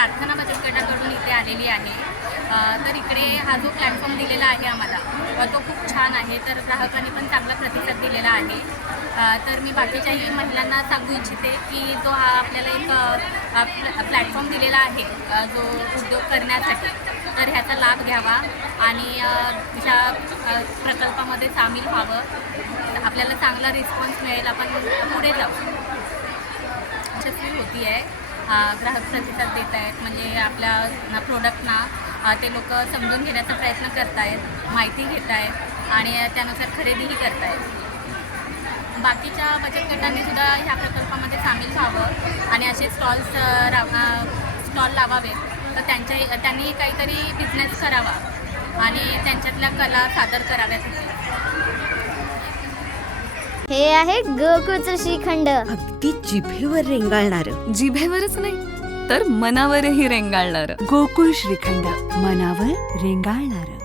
प्रार्थना बचत गटाकडून इथे आलेली आहे. तर इकडे हा जो प्लॅटफॉर्म दिलेला आहे आम्हाला तो खूप छान आहे. तर ग्राहकांनी पण चांगला प्रतिसाद दिलेला आहे. तर मी बाकीच्याही महिलांना सांगू इच्छिते की जो हा आपल्याला एक प्लॅटफॉर्म दिलेला आहे जो उद्योग करण्यासाठी, तर ह्याचा लाभ घ्यावा आणि ह्या प्रकल्पामध्ये सामील व्हावं. आपल्याला चांगला रिस्पॉन्स मिळेल, आपण पुढे जाऊ. यशस्वी होती आहे. ग्राहक प्रतिसाद देत आहेत, म्हणजे आपल्या प्रोडक्टना ते लोक समजून घेण्याचा प्रयत्न करत आहेत, माहिती घेत आहेत आणि त्यानुसार खरेदीही करत आहेत. बाकीच्या बचत गटांनी सुद्धा ह्या प्रकल्पामध्ये सामील व्हावं आणि असे स्टॉल लावावेत. तर त्यांनी काहीतरी बिझनेस करावा आणि त्यांच्यातल्या कला सादर कराव्यात. हे आहे गोकुळचं श्रीखंड. अगदी जिभेवर रेंगाळणारं. जिभेवरच नाही तर मनावरही रेंगाळणार. गोकुळ श्रीखंड, मनावर रेंगाळणारं.